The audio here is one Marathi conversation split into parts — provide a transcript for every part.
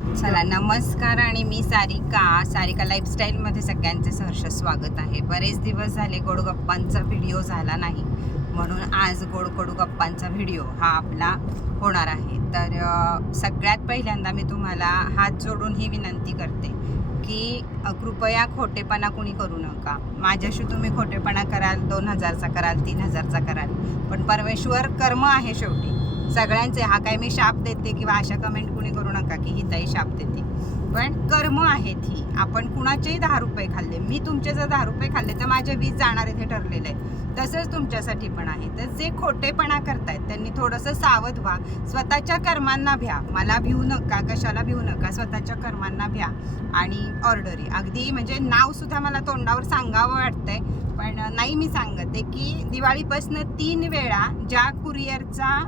चला नमस्कार आणि मी सारिका लाईफस्टाईलमध्ये सगळ्यांचे सहर्ष स्वागत आहे. बरेच दिवस झाले गोड गप्पांचा व्हिडिओ झाला नाही, म्हणून आज गोड गप्पांचा व्हिडिओ हा आपला होणार आहे. तर सगळ्यात पहिल्यांदा मी तुम्हाला हात जोडून ही विनंती करते की कृपया खोटेपणा कुणी करू नका. माझ्याशी तुम्ही खोटेपणा कराल, 2000चा कराल, 3000चा कराल, पण परमेश्वर कर्म आहे शेवटी सगळ्यांचे. हा काय मी शाप देते किंवा अशा कमेंट कुणी करू नका की ही ताई शाप देते, पण कर्म आहेत ही. आपण कुणाचेही 10 रुपये खाल्ले, मी तुमचे जर 10 रुपये खाल्ले तर माझे 20 जाणार हे ठरलेलं आहे. तसंच तुमच्यासाठी पण आहे. तर जे खोटेपणा करतायत त्यांनी थोडंसं सावध व्हा, स्वतःच्या कर्मांना भ्या. मला भिवू नका, कशाला भिवू नका, स्वतःच्या कर्मांना भ्या. आणि ऑर्डरी अगदी म्हणजे नाव सुद्धा मला तोंडावर सांगावं वाटतंय, पण नाही मी सांगते की दिवाळीपासून 3 वेळा ज्या कुरिअरचा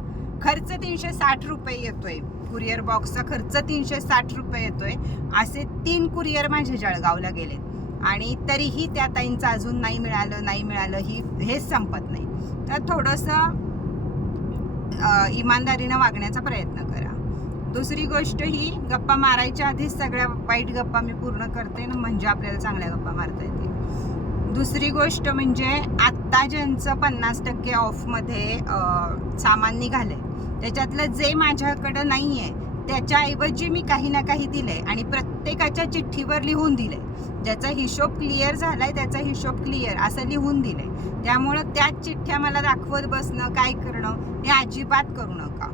खर्च 360 रुपये येतोय, कुरिअर बॉक्सचा खर्च 360 रुपये येतोय, असे 3 कुरिअर माझे जळगावला गेलेत आणि तरीही त्या ताईंचं अजून नाही मिळालं हेच संपत नाही. तर थोडंसं इमानदारीनं वागण्याचा प्रयत्न करा. दुसरी गोष्ट ही गप्पा मारायच्या आधीच सगळ्या वाईट गप्पा मी पूर्ण करते ना, म्हणजे आपल्याला चांगल्या गप्पा मारता येते. दुसरी गोष्ट म्हणजे आत्ता ज्यांचं 50% ऑफमध्ये सामान निघालंय त्याच्यातलं जे माझ्याकडं नाही आहे त्याच्याऐवजी मी काही ना काही दिलंय आणि प्रत्येकाच्या चिठ्ठीवर लिहून दिलंय. ज्याचा हिशोब क्लिअर झालाय त्याचा हिशोब क्लिअर असं लिहून दिलंय. त्यामुळं त्याच चिठ्ठ्या मला दाखवत बसणं, काय करणं हे अजिबात करू नका.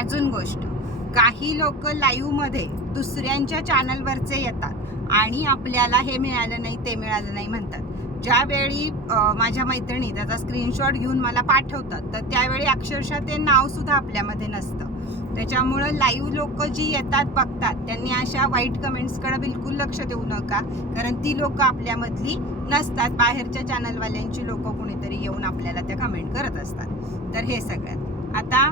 अजून गोष्ट, काही लोक लाईव्हमध्ये दुसऱ्यांच्या चॅनलवरचे येतात आणि आपल्याला हे मिळालं नाही ते मिळालं नाही म्हणतात. ज्यावेळी माझ्या मैत्रिणी त्याचा स्क्रीनशॉट घेऊन मला पाठवतात तर त्यावेळी अक्षरशः ते नाव सुद्धा आपल्यामध्ये नसतं. त्याच्यामुळं लाईव्ह लोक जी येतात बघतात त्यांनी अशा वाईट कमेंट्सकडे बिलकुल लक्ष देऊ नका, कारण ती लोक आपल्यामधली नसतात. बाहेरच्या चॅनलवाल्यांची लोक कुणीतरी येऊन आपल्याला त्या कमेंट करत असतात. तर हे सगळ्यात आता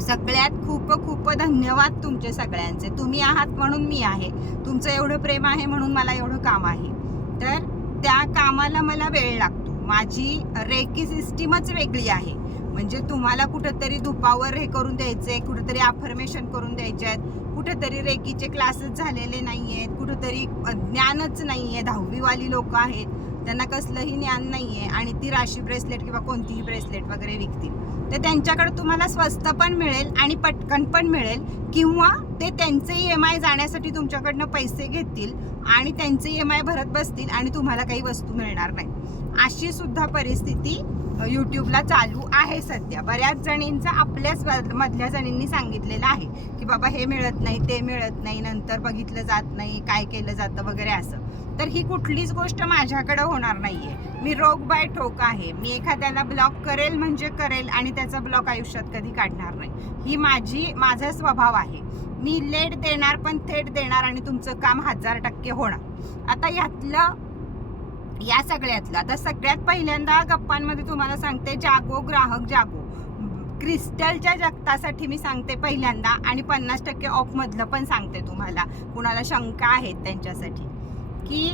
सगळ्यात खूप धन्यवाद तुमचे सगळ्यांचे. तुम्ही आहात म्हणून मी आहे, तुमचं एवढं प्रेम आहे म्हणून मला एवढं काम आहे. तर त्या कामाला मला वेळ लागतो. माझी रेकी सिस्टीमच वेगळी आहे. म्हणजे तुम्हाला कुठंतरी धुपावर हे करून द्यायचंय, कुठंतरी अफर्मेशन करून द्यायचे आहेत, कुठंतरी रेकीचे क्लासेस झालेले नाही आहेत, कुठंतरी ज्ञानच नाही आहे. 10वीवाली लोक आहेत, त्यांना कसलंही ज्ञान नाही आहे आणि ती राशी ब्रेसलेट किंवा कोणतीही ब्रेसलेट वगैरे विकतील. तर त्यांच्याकडे तुम्हाला स्वस्त पण मिळेल आणि पटकन पण मिळेल, किंवा ते त्यांचे EMI जाण्यासाठी तुमच्याकडनं पैसे घेतील आणि त्यांचे EMI भरत बसतील आणि तुम्हाला काही वस्तू मिळणार नाही. अशी सुद्धा परिस्थिती यूट्यूबला चालू आहे सध्या. बऱ्याच जणींचं आपल्याच मधल्या जणींनी सांगितलेलं आहे की बाबा हे मिळत नाही ते मिळत नाही, नंतर बघितलं जात नाही, काय केलं जातं वगैरे असं. तर ही कुठलीच गोष्ट माझ्याकडे होणार नाहीये. मी रोग बाय ठोक आहे. मी एखाद्याला ब्लॉक करेल म्हणजे करेल आणि त्याचा ब्लॉक आयुष्यात कधी काढणार नाही. ही माझा स्वभाव आहे. मी लेट देणार पण थेट देणार आणि तुमचं काम 1000% होणार. आता या सगळ्यातलं आता सगळ्यात पहिल्यांदा गप्पांमध्ये तुम्हाला सांगते, जागो ग्राहक जागो. क्रिस्टलच्या जगतासाठी मी सांगते पहिल्यांदा, आणि 50% ऑफ मधलं पण सांगते तुम्हाला, कुणाला शंका आहेत त्यांच्यासाठी, की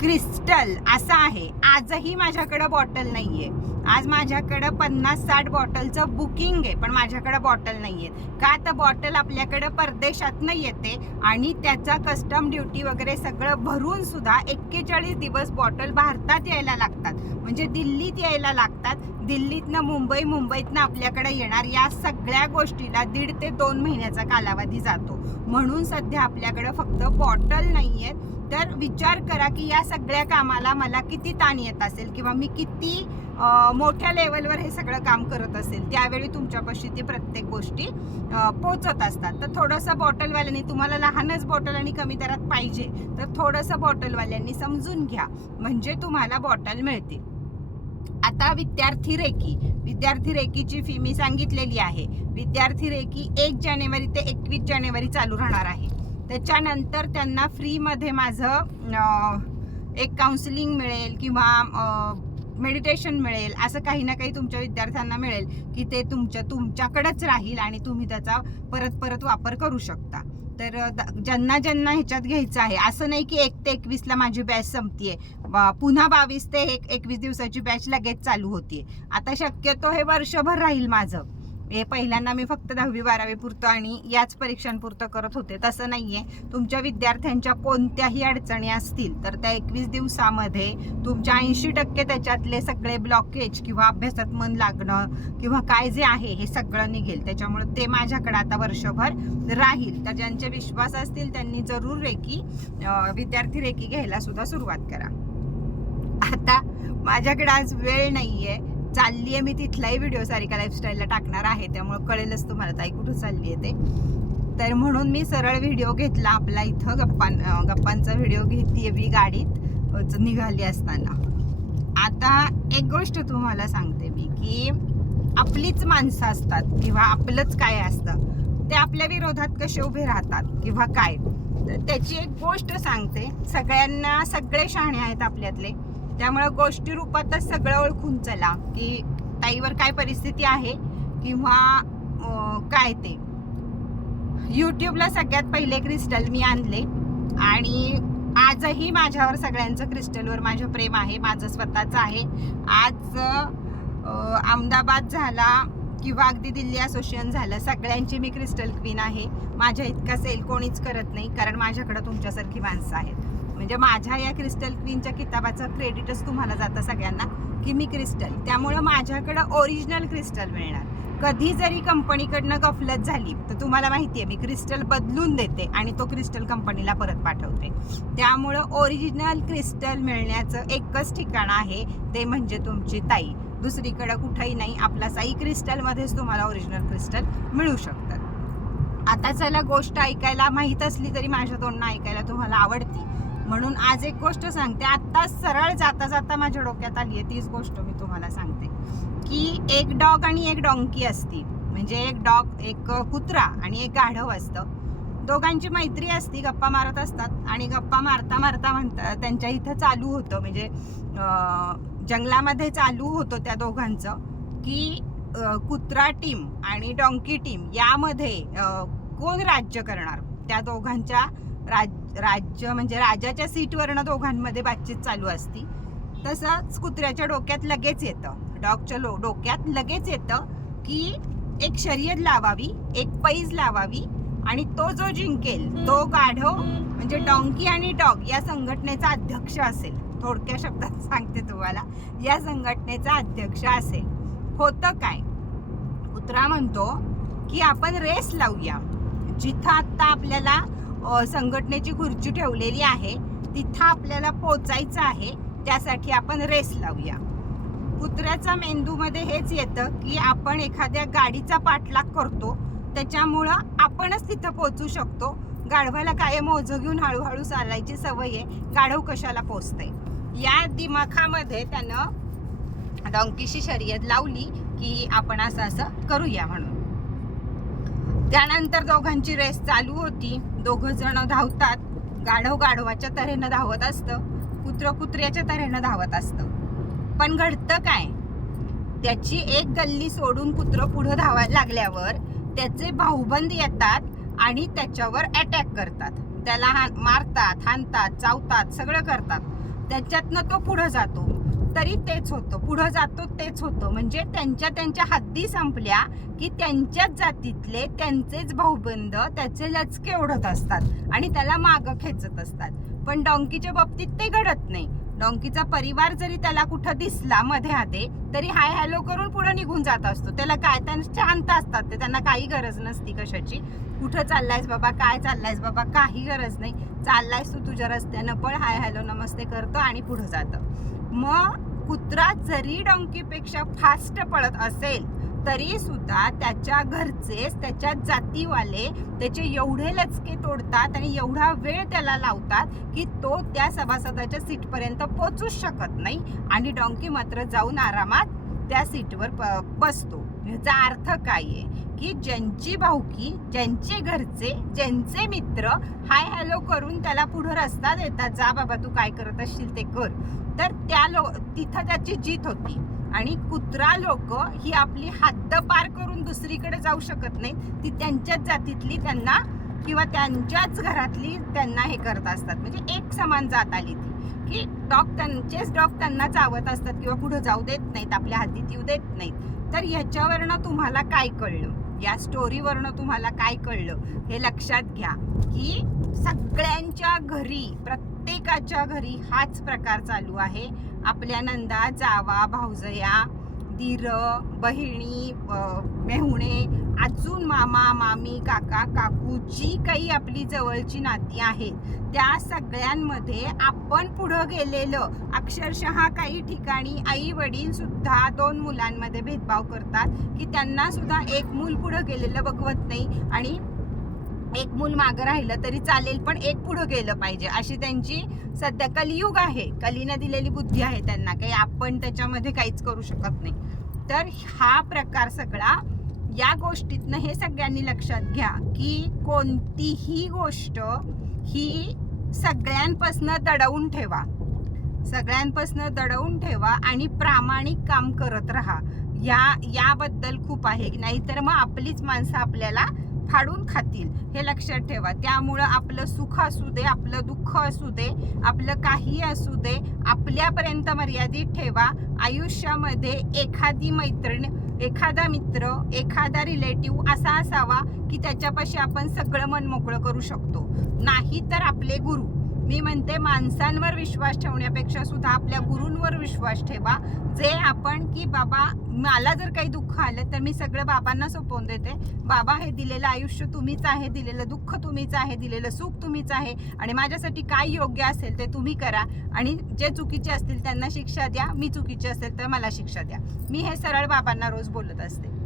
क्रिस्टल असं आहे. आजही माझ्याकडं बॉटल नाहीये. आज माझ्याकडं 50-60 बॉटलचं बुकिंग आहे, पण माझ्याकडं बॉटल नाहीये. का तर बॉटल आपल्याकडं परदेशातनं येते आणि त्याचा कस्टम ड्युटी वगैरे सगळं भरून सुद्धा 41 दिवस बॉटल भारतात यायला लागतात, म्हणजे दिल्लीत यायला लागतात. दिल्लीतनं मुंबई, मुंबईतनं आपल्याकडे येणार, या सगळ्या गोष्टीला 1.5 ते 2 महिन्याचा कालावधी जातो. म्हणून सध्या आपल्याकडं फक्त बॉटल नाहीयेत. तर विचार करा की या सगळ्या कामाला मला किती ताण येत असेल किंवा मी किती मोठ्या लेवलवर हे सगळं काम करत असेल. त्यावेळी तुमच्यापाशी ती प्रत्येक गोष्टी पोचत असतात. तर थोडंसं बॉटलवाल्यांनी, तुम्हाला लहानच बॉटल आणि कमी दरात पाहिजे तर थोडंसं बॉटलवाल्यांनी समजून घ्या, म्हणजे तुम्हाला बॉटल मिळते. आता विद्यार्थी रेकीची फी मी सांगितलेली आहे. विद्यार्थी रेकी 1 जानेवारी ते 21 जानेवारी चालू राहणार आहे. त्याच्यानंतर त्यांना फ्रीमध्ये माझं एक काउन्सिलिंग मिळेल किंवा मेडिटेशन मिळेल, असं काही ना काही तुमच्या विद्यार्थ्यांना मिळेल की ते तुमच्याकडेच राहील आणि तुम्ही त्याचा परत वापर करू शकता. तर ज्यांना ह्याच्यात घ्यायचं आहे, असं नाही की 1 ते 21ला माझी बॅच संपतीये, पुन्हा 22 ते 21 दिवसाची बॅच लगेच चालू होतीये. आता शक्यतो हे वर्षभर राहील माझं. हे पहिल्यांदा मी फक्त 10वी-12वी पुरतं आणि याच परीक्षांपुरतं करत होते, तसं नाहीये. तुमच्या विद्यार्थ्यांच्या कोणत्याही अडचणी असतील तर त्या 21 दिवसामध्ये तुमच्या 80% त्याच्यातले सगळे ब्लॉकेज किंवा अभ्यासात मन लागणं किंवा काय जे आहे हे सगळं निघेल. त्याच्यामुळे ते माझ्याकडे आता वर्षभर राहील. तर ज्यांचे विश्वास असतील त्यांनी जरूर विद्यार्थी रेकी घ्यायला सुद्धा सुरुवात करा. आता माझ्याकडे आज वेळ नाहीये, चाललीये मी तिथलाही व्हिडिओ सारिका लाईफस्टाईलला टाकणार आहे, त्यामुळे कळेलच तुम्हाला ताई कुठं चालली आहे ते. तर म्हणून मी सरळ व्हिडिओ घेतला आपला, इथं गप्पांचा व्हिडिओ घेतलीये मी गाडीत निघाली असताना. आता एक गोष्ट तुम्हाला सांगते मी की आपलीच माणसं असतात किंवा आपलंच काय असतं ते आपल्या विरोधात कसे उभे राहतात किंवा काय, तर त्याची एक गोष्ट सांगते. सगळ्यांना सगळे शहाणे आहेत आपल्यातले, त्यामुळे गोष्टी रूपातच सगळं ओळखून चला की ताईवर काय परिस्थिती आहे किंवा काय ते. यूट्यूबला सगळ्यात पहिले क्रिस्टल मी आणले आणि आजही माझ्यावर सगळ्यांचं क्रिस्टलवर माझं प्रेम आहे, माझं स्वतःचं आहे. आज अहमदाबाद झाला किंवा अगदी दिल्ली असोसिएशन झालं, सगळ्यांची मी क्रिस्टल क्वीन आहे. माझ्या इतका सेल कोणीच करत नाही, कारण माझ्याकडे तुमच्यासारखी माणसं आहेत. म्हणजे माझ्या या क्रिस्टल क्वीनच्या किताबाचं क्रेडिटच तुम्हाला जातं सगळ्यांना की मी क्रिस्टल, त्यामुळं माझ्याकडं ओरिजिनल क्रिस्टल मिळणार. कधी जरी कंपनीकडनं गफलत झाली तर तुम्हाला माहिती आहे मी क्रिस्टल बदलून देते आणि तो क्रिस्टल कंपनीला परत पाठवते. त्यामुळं ओरिजिनल क्रिस्टल मिळण्याचं एकच ठिकाण आहे, ते म्हणजे तुमची ताई. दुसरीकडं कुठंही नाही. आपला साई क्रिस्टलमध्येच तुम्हाला ओरिजिनल क्रिस्टल मिळू शकतात. आता चला गोष्ट ऐकायला माहीत असली तरी माझ्या तोंडनं ऐकायला तुम्हाला आवडती, म्हणून आज एक गोष्ट सांगते. आत्ता सरळ जाता जाता माझ्या डोक्यात आली आहे तीच गोष्ट मी तुम्हाला सांगते की एक डॉग आणि एक डॉंकी असती. म्हणजे एक कुत्रा आणि एक गाढव असतं. दोघांची मैत्री असती, गप्पा मारत असतात आणि गप्पा मारता मारता त्यांच्या इथं चालू होतं, म्हणजे जंगलामध्ये चालू होतं त्या दोघांचं की कुत्रा टीम आणि डॉंकी टीम यामध्ये कोण राज्य करणार. त्या दोघांच्या राज्य म्हणजे राजाच्या सीटवरनं दोघांमध्ये बातचीत चालू असती. तसंच कुत्र्याच्या डोक्यात लगेच येतं, डॉगच्या डोक्यात लगेच येतं की एक शर्यत लावावी, एक पैज लावावी आणि तो जो जिंकेल तो गाढव म्हणजे डॉंकी आणि डॉग या संघटनेचा अध्यक्ष असेल. थोडक्या शब्दात सांगते तुम्हाला, या संघटनेचा अध्यक्ष असेल. होतं काय, कुत्रा म्हणतो की आपण रेस लावूया, जिथं आता आपल्याला संघटनेची खुर्ची ठेवलेली आहे तिथं आपल्याला पोचायचं आहे, त्यासाठी आपण रेस लावूया. कुत्र्याचा मेंदूमध्ये हेच येतं की आपण एखाद्या गाडीचा पाठलाग करतो, त्याच्यामुळं आपणच तिथं पोचू शकतो. गाढवाला कायम ओझं घेऊन हळूहळू चालायची सवय आहे, गाढव कशाला पोचते. या दिमाखामध्ये त्यानं डॉंकीशी शर्यत लावली की आपण असं करूया म्हणून. त्यानंतर दोघांची रेस चालू होती. दोघं जण धावतात. गाढव गाढवाच्या तऱ्हेनं धावत असतं, कुत्र कुत्र्याच्या तऱ्हेनं धावत असतं. पण घडतं काय, त्याची एक गल्ली सोडून कुत्र पुढं धावायला लागल्यावर त्याचे भाऊबंद येतात आणि त्याच्यावर अटॅक करतात. त्याला मारतात, हाणतात, चावतात, सगळं करतात. त्याच्यातनं तो पुढं जातो तरी तेच होतं, पुढं जातो तेच होतं. म्हणजे त्यांच्या हद्दी संपल्या की त्यांच्याच जातीतले त्यांचेच भाऊबंद त्याचे लचके ओढत असतात आणि त्याला मागं खेचत असतात. पण डॉंकीच्या बाबतीत ते घडत नाही. डॉंकीचा परिवार जरी त्याला कुठं दिसला मध्ये आधे तरी हाय हॅलो करून पुढे निघून जात असतो. त्याला काय, त्यांना शांत असतात ते, त्यांना काही गरज नसती कशाची. कुठं चाललायस बाबा, काय चाललायस बाबा, काही गरज नाही. चाललायस तू तुझ्या रस्त्यानं पळ, हाय हॅलो नमस्ते करतो आणि पुढे जातं. मग कुत्रा जरी डॉंकीपेक्षा फास्ट पळत असेल तरी सुद्धा त्याच्या घरचेच, त्याच्या जातीवाले त्याचे एवढे लचके तोडतात आणि एवढा वेळ त्याला लावतात की तो त्या सभासदाच्या सीटपर्यंत पोचूच शकत नाही आणि डॉंकी मात्र जाऊन आरामात त्या सीटवर बसतो. याचा अर्थ काय आहे की ज्यांची भाऊकी, ज्यांचे घरचे, ज्यांचे मित्र हाय हॅलो करून त्याला पुढे रस्ता देतात, जा बाबा तू काय करत असशील ते कर, तर तिथं त्याची जीत होती. आणि कुत्रा लोक ही आपली हद्द पार करून दुसरीकडे जाऊ शकत नाही. ती त्यांच्याच जातीतली त्यांना किंवा त्यांच्याच घरातली त्यांना हे करत असतात. म्हणजे एक समान जात आली ती की त्यांचेच डॉग त्यांना चावत असतात किंवा पुढे जाऊ देत नाहीत, आपल्या हद्दीत येऊ देत नाहीत. तर ह्याच्यावरनं तुम्हाला काय कळलं, या स्टोरीवरनं तुम्हाला काय कळलं हे लक्षात घ्या की सगळ्यांच्या घरी, प्रत्येकाच्या घरी हाच प्रकार चालू आहे. आपल्या नंदा, जावा, भाऊजया, दीर, बहिणी, मेहुणे, अजून मामा, मामी, काका, काकू, जी काही आपली जवळची नाती आहेत त्या सगळ्यांमध्ये आपण पुढं गेलेलं, अक्षरशः काही ठिकाणी आई वडील सुद्धा 2 मुलांमध्ये भेदभाव करतात की त्यांना सुद्धा एक मूल पुढं गेलेलं बघवत नाही आणि एक मूल मागं राहिलं तरी चालेल पण एक पुढं गेलं पाहिजे, अशी त्यांची सध्या कलियुग आहे. कलीने दिलेली बुद्धी आहे त्यांना, काही आपण त्याच्यामध्ये काहीच करू शकत नाही. तर हा प्रकार सगळा या गोष्टीतनं हे सगळ्यांनी लक्षात घ्या की कोणतीही गोष्ट ही सगळ्यांपासनं दडवून ठेवा, सगळ्यांपासनं दडवून ठेवा आणि प्रामाणिक काम करत राहा. याबद्दल खूप आहे, नाहीतर मग आपलीच माणसं आपल्याला फाडून खातील, हे लक्षात ठेवा. त्यामुळं आपलं सुख असू दे, आपलं दुःख असू दे, आपलं काही असू दे, आपल्यापर्यंत मर्यादित ठेवा. आयुष्यामध्ये एखादी मैत्रीण, एखादा मित्र, एखादा रिलेटिव्ह असा असावा की त्याच्यापाशी आपण सगळं मन मोकळं करू शकतो. नाही तर आपले गुरु, मी म्हणते माणसांवर विश्वास ठेवण्यापेक्षा सुद्धा आपल्या गुरूंवर विश्वास ठेवा. जे आपण की बाबा मला जर काही दुःख आलं तर मी सगळं बाबांना सोपवून देते. बाबा, हे दिलेलं आयुष्य तुम्हीच आहे, दिलेलं दुःख तुम्हीच आहे, दिलेलं सुख तुम्हीच आहे आणि माझ्यासाठी काय योग्य असेल ते तुम्ही करा आणि जे चुकीचे असतील त्यांना शिक्षा द्या, मी चुकीचे असेल तर मला शिक्षा द्या. मी हे सरळ बाबांना रोज बोलत असते.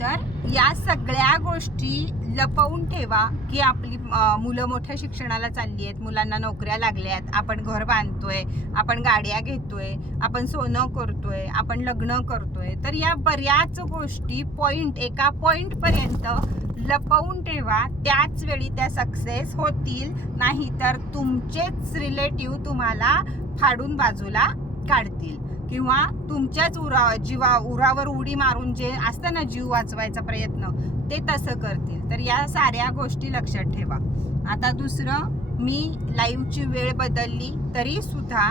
तर या सगळ्या गोष्टी लपवून ठेवा की आपली मुलं मोठ्या शिक्षणाला चालली आहेत, मुलांना नोकऱ्या लागल्यात, आपण घर बांधतोय, आपण गाड्या घेतोय, आपण सोनं करतोय, आपण लग्न करतोय. तर या बऱ्याच गोष्टी एका पॉइंटपर्यंत लपवून ठेवा, त्याच वेळी त्या सक्सेस होतील. नाही तर तुमचेच रिलेटिव्ह तुम्हाला फाडून बाजूला काढतील किंवा तुमच्याच उरावर उडी मारून जे असतं ना जीव वाचवायचा प्रयत्न, ते तसं करतील. तर या साऱ्या गोष्टी लक्षात ठेवा. आता दुसरं, मी लाईव्हची वेळ बदलली तरी सुद्धा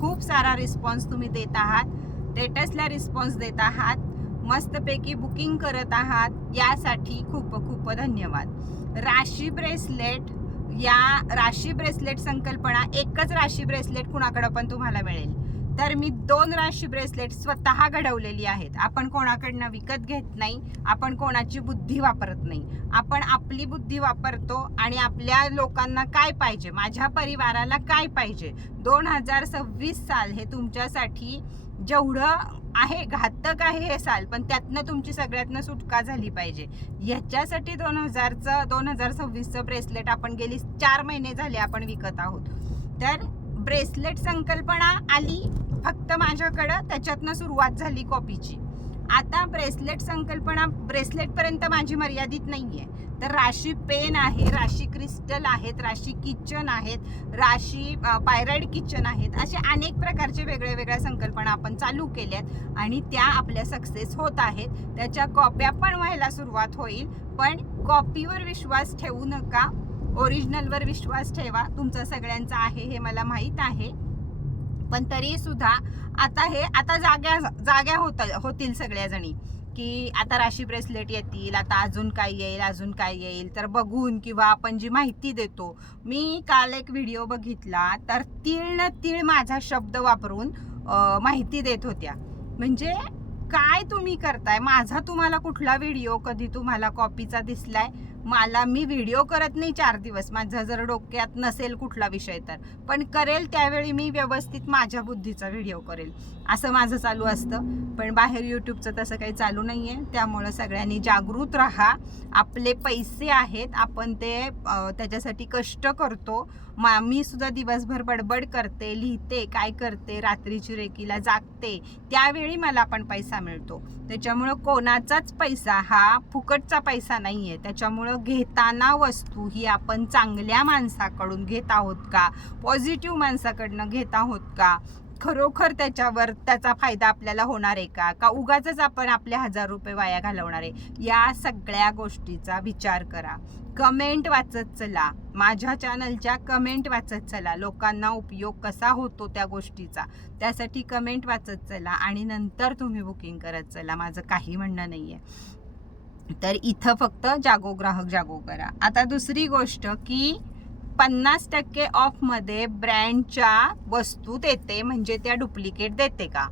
खूप सारा रिस्पॉन्स तुम्ही देत आहात, स्टेटसला रिस्पॉन्स देत आहात, मस्तपैकी बुकिंग करत आहात, यासाठी खूप खूप धन्यवाद. राशी ब्रेसलेट, या राशी ब्रेसलेट संकल्पना, एकच राशी ब्रेसलेट कुणाकडं पण तुम्हाला मिळेल. तर मी 2 राशी ब्रेसलेट स्वतः घडवलेली आहेत. आपण कोणाकडनं विकत घेत नाही, आपण कोणाची बुद्धी वापरत नाही, आपण आपली बुद्धी वापरतो आणि आपल्या लोकांना काय पाहिजे, माझ्या परिवाराला काय पाहिजे. 2026 साल हे तुमच्यासाठी जेवढं आहे घातक आहे हे साल, पण त्यातनं तुमची सगळ्यातनं सुटका झाली पाहिजे. ह्याच्यासाठी 2026चं ब्रेसलेट आपण गेली 4 महिने झाले आपण विकत आहोत. तर ब्रेसलेट संकल्पना आली फक्त माझ्याकडं, त्याच्यातनं सुरुवात झाली कॉपीची. आता ब्रेसलेट संकल्पना, ब्रेसलेटपर्यंत माझी मर्यादित नाही आहे. तर राशी पेन आहे, राशी क्रिस्टल आहेत, राशी किचन आहेत, राशी पायराइड किचन आहेत, असे अनेक प्रकारचे वेगळ्या वेगळ्या संकल्पना आपण चालू केल्यात आणि त्या आपल्या सक्सेस होत आहेत. त्याच्या कॉप्या पण व्हायला सुरुवात होईल, पण कॉपीवर विश्वास ठेवू नका, ओरिजिनलवर विश्वास ठेवा. तुमचा सगळ्यांचा आहे हे मला माहीत आहे, पण तरी सुद्धा आता जाग्या होतील सगळ्या जणी की आता राशी ब्रेसलेट येतील, आता अजून काय येईल तर बघून, किंवा आपण जी माहिती देतो. मी काल एक व्हिडिओ बघितला तर तीळ माझा शब्द वापरून माहिती देत होत्या. म्हणजे काय तुम्ही करताय? माझा तुम्हाला कुठला व्हिडिओ कधी तुम्हाला कॉपीचा दिसलाय? मी व्हिडिओ करत नाही 4 दिवस, माझा जर डोक्यात नसेल कुठला विषय तर, पण करेल त्यावेळी मी व्यवस्थित माझ्या बुद्धीचा व्हिडिओ करेल, असं माझं चालू असतं. पण बाहेर यूट्यूबचं तसं काही चालू नाही आहे. त्यामुळं सगळ्यांनी जागृत राहा. आपले पैसे आहेत, आपण ते त्याच्यासाठी कष्ट करतो. मी सुद्धा दिवसभर बडबड करते, लिहिते, काय करते, रात्रीची रेकीला जागते, त्यावेळी मला पण पैसा मिळतो. त्याच्यामुळं कोणाचाच पैसा हा फुकटचा पैसा नाही आहे. त्याच्यामुळं घेताना वस्तू ही आपण चांगल्या माणसाकडून घेत आहोत का, पॉझिटिव्ह माणसाकडनं घेत आहोत का, खरोखर त्याचा फायदा आपल्याला होणार आहे का उगाचच आपण आपले 1000 रुपये वाया घालवणार आहे. या सगळ्या गोष्टीचा विचार करा. कमेंट वाचत चला, माझ्या चॅनलच्या कमेंट वाचत चला, लोकांना उपयोग कसा होतो त्या गोष्टीचा, त्यासाठी कमेंट वाचत चला आणि नंतर तुम्ही बुकिंग करत चला. माझं काही म्हणणं नाही आहे. तर इथं फक्त जागो ग्राहक जागो करा. आता दुसरी गोष्ट की 50% ऑफमध्ये ब्रँडच्या वस्तू देते, म्हणजे त्या डुप्लिकेट देते का?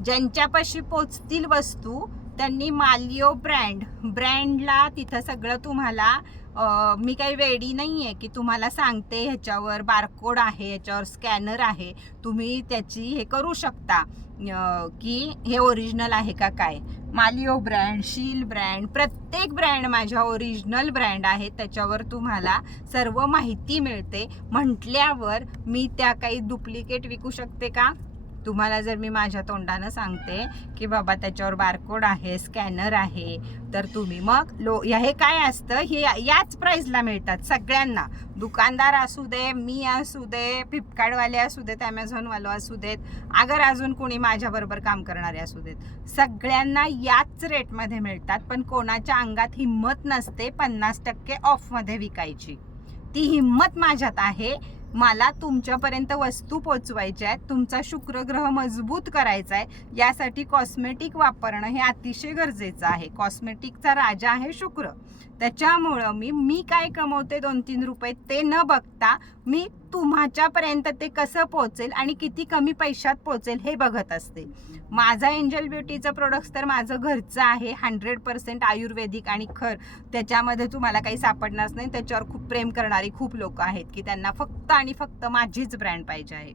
ज्यांच्यापाशी पोचतील वस्तू त्यांनी मालिओ ब्रँडला तिथं सगळं तुम्हाला, मी काही वेडी नाही आहे की तुम्हाला सांगते ह्याच्यावर बारकोड आहे, ह्याच्यावर स्कॅनर आहे, तुम्ही त्याची हे करू शकता की हे ओरिजिनल आहे का काय. मालिओ ब्रँड, शील ब्रँड, प्रत्येक ब्रँड माझ्या ओरिजिनल ब्रँड आहे, त्याच्यावर तुम्हाला सर्व माहिती मिळते. म्हटल्यावर मी त्या काही डुप्लिकेट विकू शकते का? तुम्हाला जर मी माझ्या तोंडानं सांगते की बाबा त्याच्यावर बारकोड आहे, स्कॅनर आहे, तर तुम्ही मग हे काय असतं, हे याच प्राईसला मिळतात सगळ्यांना. दुकानदार असू दे, मी असू दे, फ्लिपकार्टवाले असू देत, ॲमेझॉनवाले असू देत, अगर अजून कोणी माझ्याबरोबर काम करणारे असू देत, सगळ्यांना याच रेटमध्ये मिळतात. पण कोणाच्या अंगात हिंमत नसते 50% ऑफमध्ये विकायची. ती हिंमत माझ्यात आहे. मला तुमच्यापर्यंत वस्तू पोचवायच्या आहेत, तुमचा शुक्रग्रह मजबूत करायचा आहे, यासाठी कॉस्मेटिक वापरणं हे अतिशय गरजेचं आहे. कॉस्मेटिकचा राजा आहे शुक्र. त्याच्यामुळं मी काय कमवते 2-3 रुपये ते न बघता मी तुमच्यापर्यंत ते कसं पोहोचेल आणि किती कमी पैशात पोहोचेल हे बघत असते. माझा एंजल ब्युटीचं प्रोडक्ट्स तर माझं घरचं आहे, 100% आयुर्वेदिक आणि त्याच्यामध्ये तुम्हाला काही सापडणारच नाही. त्याच्यावर खूप प्रेम करणारी खूप लोक आहेत की त्यांना फक्त आणि फक्त माझीच ब्रँड पाहिजे आहे.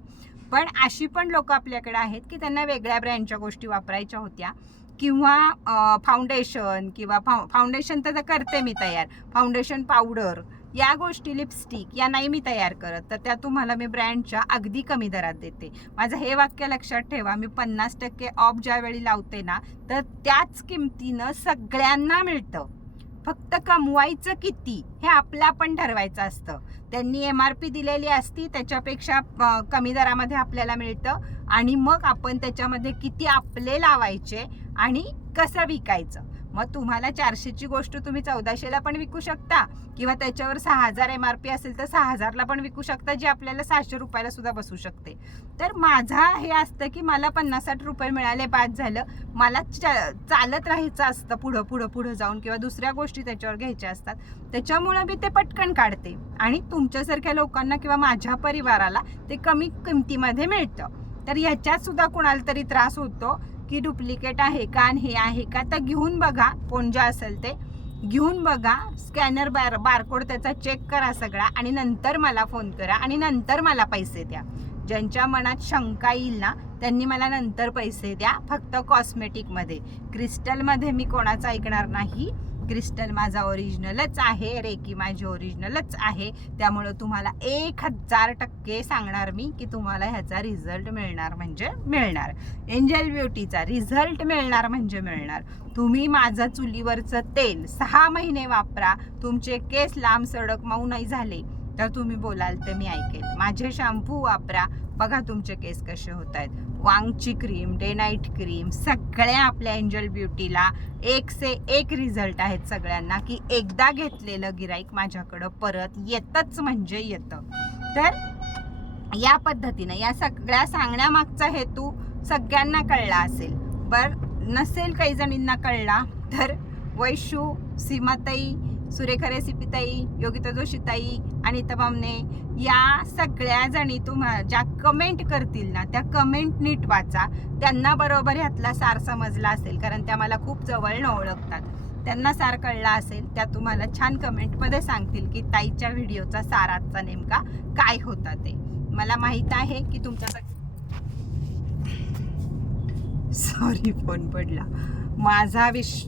पण अशी पण लोक आपल्याकडे आहेत की त्यांना वेगळ्या ब्रँडच्या गोष्टी वापरायच्या होत्या, किंवा फाउंडेशन, किंवा फाउंडेशन तर करते मी तयार, फाउंडेशन पावडर या गोष्टी, लिपस्टिक या नाही मी तयार करत, तर त्या तुम्हाला मी ब्रँडच्या अगदी कमी दरात देते. माझं हे वाक्य लक्षात ठेवा, मी 50% ऑफ ज्यावेळी लावते ना, तर त्याच किमतीनं सगळ्यांना मिळतं. फक्त कमवायचं किती हे आपलं आपण ठरवायचं असतं. त्यांनी MRP दिलेली असती, त्याच्यापेक्षा कमी दरामध्ये आपल्याला मिळतं आणि मग आपण त्याच्यामध्ये किती आपले लावायचे आणि कसं विकायचं. मग तुम्हाला 400ची गोष्ट तुम्ही 1400ला पण विकू शकता, किंवा त्याच्यावर 6000 MRP असेल तर 6000ला पण विकू शकता, जी आपल्याला 600 रुपयाला सुद्धा बसू शकते. तर माझा हे असतं की मला 50-60 रुपये मिळाले बाद झालं, मला चालत राहायचं असतं पुढं जाऊन, किंवा दुसऱ्या गोष्टी त्याच्यावर घ्यायच्या असतात. त्याच्यामुळं मी ते पटकन काढते आणि तुमच्यासारख्या लोकांना किंवा माझ्या परिवाराला ते कमी किमतीमध्ये मिळतं. तर ह्याच्यात सुद्धा कोणाला तरी त्रास होतो की डुप्लिकेट आहे का आणि हे आहे का, तर घेऊन बघा, कोण जे असेल ते घेऊन बघा, स्कॅनर बारकोड त्याचा चेक करा सगळा, आणि नंतर मला फोन करा आणि नंतर मला पैसे द्या. ज्यांच्या मनात शंका येईल ना त्यांनी मला नंतर पैसे द्या. फक्त कॉस्मेटिकमध्ये, क्रिस्टलमध्ये मी कोणाचं ऐकणार नाही. क्रिस्टल माझा ओरिजिनलच आहे, रेकी माझी ओरिजिनलच आहे. त्यामुळं तुम्हाला 1000% सांगणार मी की तुम्हाला ह्याचा रिझल्ट मिळणार म्हणजे मिळणार. एंजल ब्युटीचा रिझल्ट मिळणार म्हणजे मिळणार. तुम्ही माझं चुलीवरचं तेल 6 महिने वापरा, तुमचे केस लांब सडक मऊ नाही झाले तर तुम्ही बोलाल तर मी ऐकेल. माझे शॅम्पू वापरा, बघा तुमचे केस कसे होत आहेत. वांगची क्रीम, डे नाईट क्रीम, सगळ्या आपल्या एंजल ब्युटीला 1 से 1 रिझल्ट आहेत सगळ्यांना, की एकदा घेतलेलं गिराईक माझ्याकडं परत येतच म्हणजे येतं. तर या पद्धतीनं या सगळ्या सांगण्यामागचा हेतू सगळ्यांना कळला असेल. नसेल काही जणींना कळला तर वैशू, सीमाताई, सुरेखा रेसिपीताई, योगिता जोशीताई, अनिता बामणे या सगळ्या जणी तुम्हाला ज्या कमेंट करतील ना, त्या कमेंट नीट वाचा. त्यांना बरोबर ह्यातला सार समजला असेल, कारण त्या मला खूप जवळनं ओळखतात. त्यांना सार कळला असेल, त्या तुम्हाला छान कमेंटमध्ये सांगतील की ताईच्या व्हिडिओचा साराचा नेमका काय होता ते. मला माहीत आहे की सॉरी फोन पडला.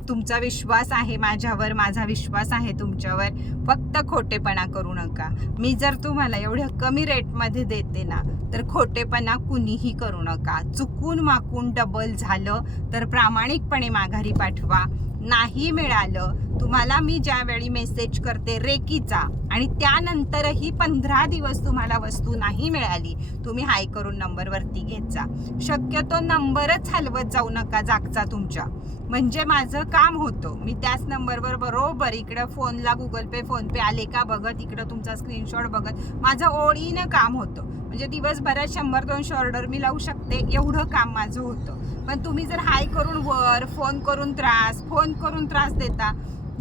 तुमचा विश्वास आहे माझ्यावर, माझा विश्वास आहे तुमच्यावर. फक्त खोटेपणा करू नका. मी जर तुम्हाला एवढ्या कमी रेटमध्ये देते ना, तर खोटेपणा कुणीही करू नका. चुकून माकून डबल झालं तर प्रामाणिकपणे माघारी पाठवा. नाही मिळालं तुम्हाला, मी ज्यावेळी मेसेज करते रेकीचा आणि त्यानंतरही 15 दिवस तुम्हाला वस्तू नाही मिळाली, तुम्ही हाय करून नंबरवरती घेत जा. शक्यतो नंबरच हलवत जाऊ नका जागचा तुमच्या. म्हणजे माझं काम होतं. मी त्याच नंबरवर बरोबर इकडं फोनला गुगल पे फोन पे आले का बघत, इकडं तुमचा स्क्रीनशॉट बघत माझं ओळीनं काम होतं. म्हणजे दिवसभरात 100-200 ऑर्डर मी लावू शकते, एवढं काम माझं होतं. पण तुम्ही जर हाय करून वर फोन करून त्रास देता,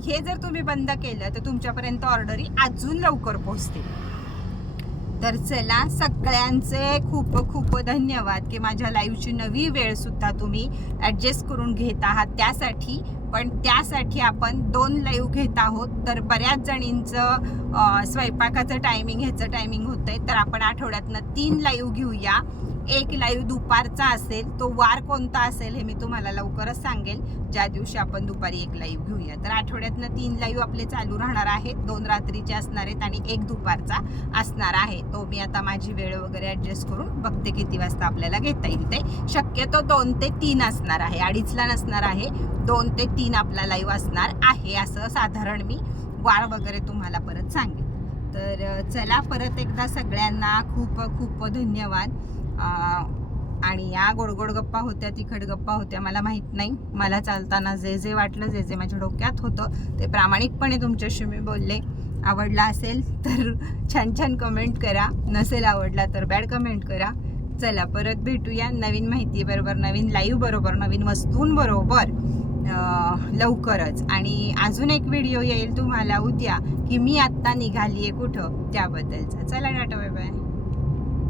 हे जर तुम्ही बंद केलं तर तुमच्यापर्यंत ऑर्डरी अजून लवकर पोहोचतील. तर चला, सगळ्यांचे खूप खूप धन्यवाद की माझ्या लाईव्हची नवी वेळ सुद्धा तुम्ही ॲडजस्ट करून घेत आहात त्यासाठी. पण त्यासाठी आपण 2 लाईव्ह घेत आहोत. तर बऱ्याच जणींचं स्वयंपाकाचं टायमिंग ह्याचं टायमिंग होतंय, तर आपण आठवड्यातनं 3 लाईव्ह घेऊया. एक लाईव्ह दुपारचा असेल, तो वार कोणता असेल हे मी तुम्हाला लवकरच सांगेल, ज्या दिवशी आपण दुपारी एक लाईव्ह घेऊया. तर आठवड्यातनं 3 लाईव्ह आपले चालू राहणार आहेत. 2 रात्रीचे असणार आहेत आणि 1 दुपारचा असणार आहे. तो मी आता माझी वेळ वगैरे ॲडजस्ट करून बघते किती वाजता आपल्याला घेता येईल ते. शक्यतो 2 ते 3 असणार आहे, 2:30ला नसणार आहे. 2 ते 3 आपला लाईव्ह असणार आहे, असं साधारण मी वार वगैरे तुम्हाला परत सांगेन. तर चला, परत एकदा सगळ्यांना खूप खूप धन्यवाद. आणि या गोडगोड गप्पा होत्या, तिखट गप्पा होत्या, मला माहीत नाही. मला चालताना जे जे वाटलं, जे जे माझ्या डोक्यात होतं ते प्रामाणिकपणे तुमच्याशी मी बोलले. आवडला असेल तर छान छान कमेंट करा, नसेल आवडला तर बॅड कमेंट करा. चला, परत भेटूया नवीन माहिती बरोबर, नवीन लाईव्ह बरोबर, नवीन वस्तूंबरोबर लवकरच. आणि अजून एक व्हिडिओ येईल तुम्हाला उद्या की मी आत्ता निघाली आहे कुठं त्याबद्दलचा. चला, टाटा, बाय बाय.